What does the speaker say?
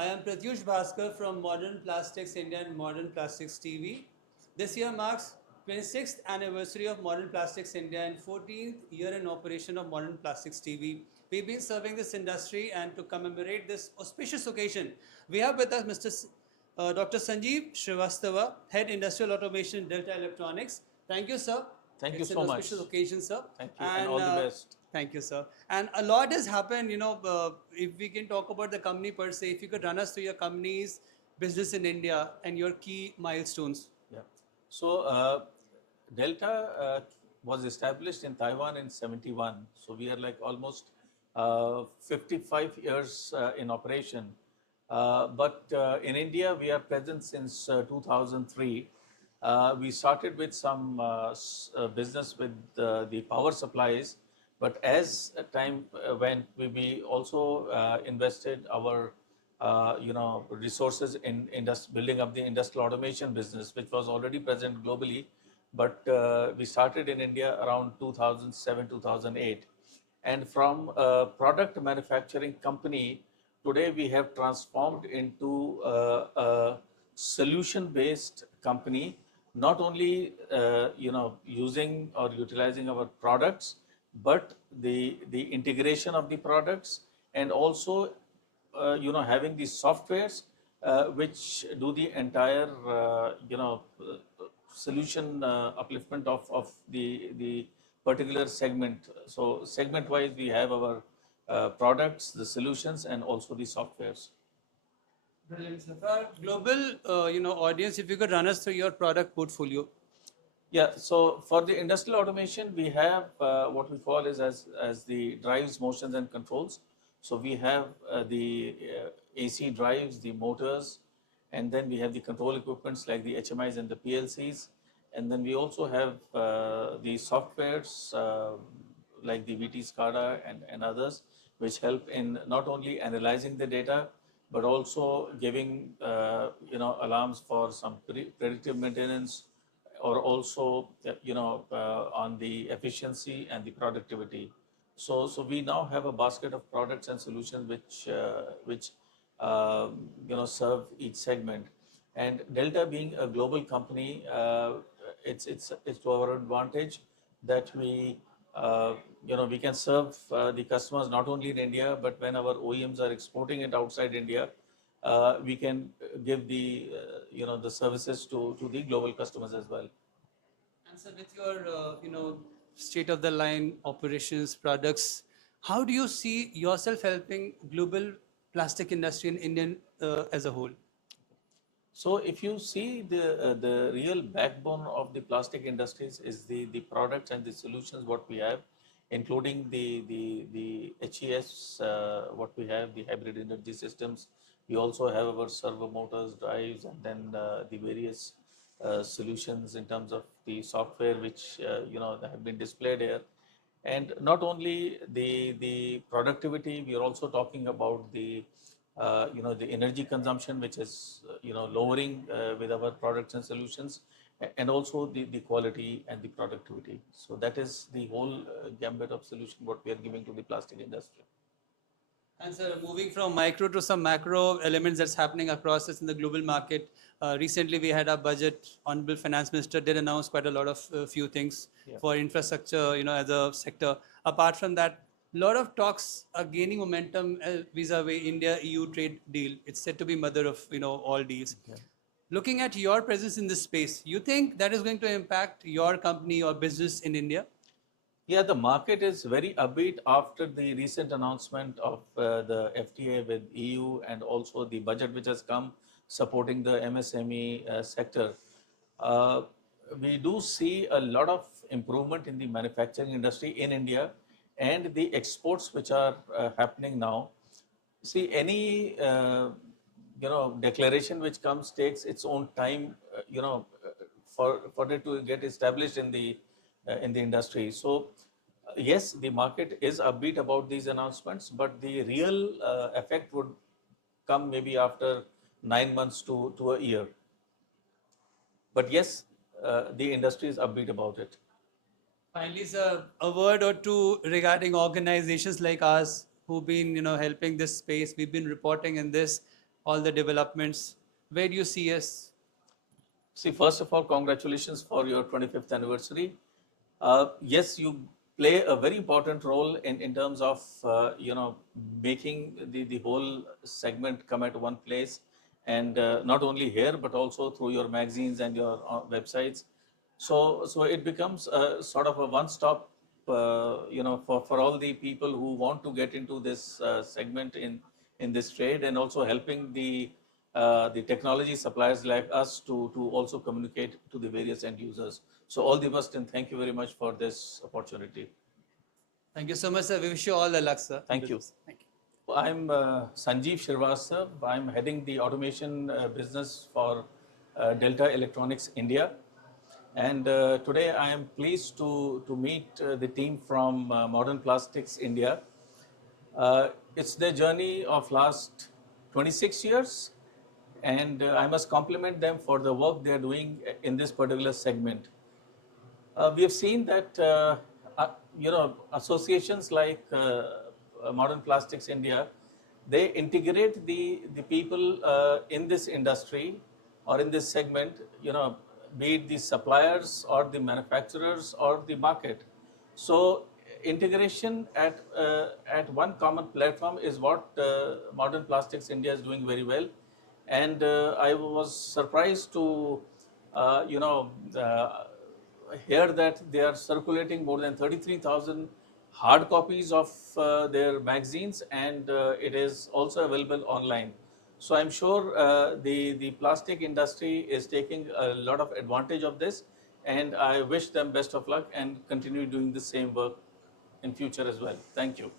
I am Pratyush Bhaskar from Modern Plastics India and Modern Plastics TV. This year marks 26th anniversary of Modern Plastics India and 14th year in operation of Modern Plastics TV. We've been serving this industry, and to commemorate this auspicious occasion, we have with us Dr. Sanjeev Srivastava, Head Industrial Automation, Delta Electronics. Thank you, sir. Thank you It's an so much. auspicious occasion, sir. Thank you, and all the best. Thank you, sir. And a lot has happened, if we can talk about the company per se, if you could run us through your company's business in India and your key milestones. Yeah. So Delta was established in Taiwan in 71. So we are like almost 55 years in operation. But in India, we are present since 2003. We started with some business with the power supplies, but as time went, we also invested our resources in building up the industrial automation business, which was already present globally. But we started in India around 2007, 2008. And from a product manufacturing company, today we have transformed into a solution-based company, not only using or utilizing our products, but the integration of the products, and also having the softwares which do the entire solution upliftment of the particular segment. So segment wise, we have our products, the solutions, and also the softwares. Brilliant, sir. For our global, audience, if you could run us through your product portfolio. Yeah, so for the industrial automation, we have what we call is as the drives, motions, and controls. So we have the AC drives, the motors, and then we have the control equipments like the HMIs and the PLCs. And then we also have the softwares like the VT SCADA and others, which help in not only analyzing the data, but also giving alarms for some predictive maintenance, or also on the efficiency and the productivity. So we now have a basket of products and solutions which serve each segment. And Delta being a global company, it's to our advantage that we can serve the customers not only in India, but when our OEMs are exporting it outside India, we can give the the services to the global customers as well. And so with your state of the line operations products, how do you see yourself helping global plastic industry in India as a whole? So if you see the real backbone of the plastic industries is the products and the solutions what we have, including the HES, what we have, the hybrid energy systems. We also have our servo motors, drives, and then the various solutions in terms of the software which have been displayed here. And not only the productivity, we are also talking about the the energy consumption, which is lowering with our products and solutions, and also the quality and the productivity. So that is the whole gambit of solution what we are giving to the plastic industry. And sir, moving from micro to some macro elements that's happening across us in the global market. Recently, we had our budget. Honorable Finance Minister did announce quite a lot of few things for infrastructure, as a sector. Apart from that, a lot of talks are gaining momentum vis-a-vis India-EU trade deal. It's said to be mother of all deals. Okay. Looking at your presence in this space, you think that is going to impact your company or business in India? Yeah, the market is very upbeat after the recent announcement of the FTA with EU, and also the budget which has come supporting the MSME sector. We do see a lot of improvement in the manufacturing industry in India, and the exports which are happening now. See, any declaration which comes takes its own time, for it to get established in the industry. So yes, the market is upbeat about these announcements, but the real effect would come maybe after 9 months to a year. But yes, the industry is upbeat about it. Finally, sir, a word or two regarding organizations like us who've been, helping this space. We've been reporting in this. all the developments? Where do you see us? See, first of all, congratulations for your 25th anniversary. Yes, you play a very important role in terms of making the whole segment come at one place, and not only here but also through your magazines and your websites. So it becomes a sort of a one-stop, for all the people who want to get into this segment in this trade, and also helping the technology suppliers like us to also communicate to the various end users. So all the best, and thank you very much for this opportunity. Thank you so much, sir. We wish you all the luck, sir. in Thank you. business. Thank you. I'm Sanjeev Srivastava. I'm heading the automation business for Delta Electronics India. And today I am pleased to meet the team from Modern Plastics India. It's their journey of last 26 years, and I must compliment them for the work they are doing in this particular segment. We have seen that associations like Modern Plastics India, they integrate the people in this industry or in this segment, be it the suppliers or the manufacturers or the market. So integration at one common platform is what Modern Plastics India is doing very well, and I was surprised to uh, you know. Uh, hear that they are circulating more than 33,000 hard copies of their magazines, and it is also available online. So I'm sure the plastic industry is taking a lot of advantage of this, and I wish them best of luck and continue doing the same work in future as well. Thank you.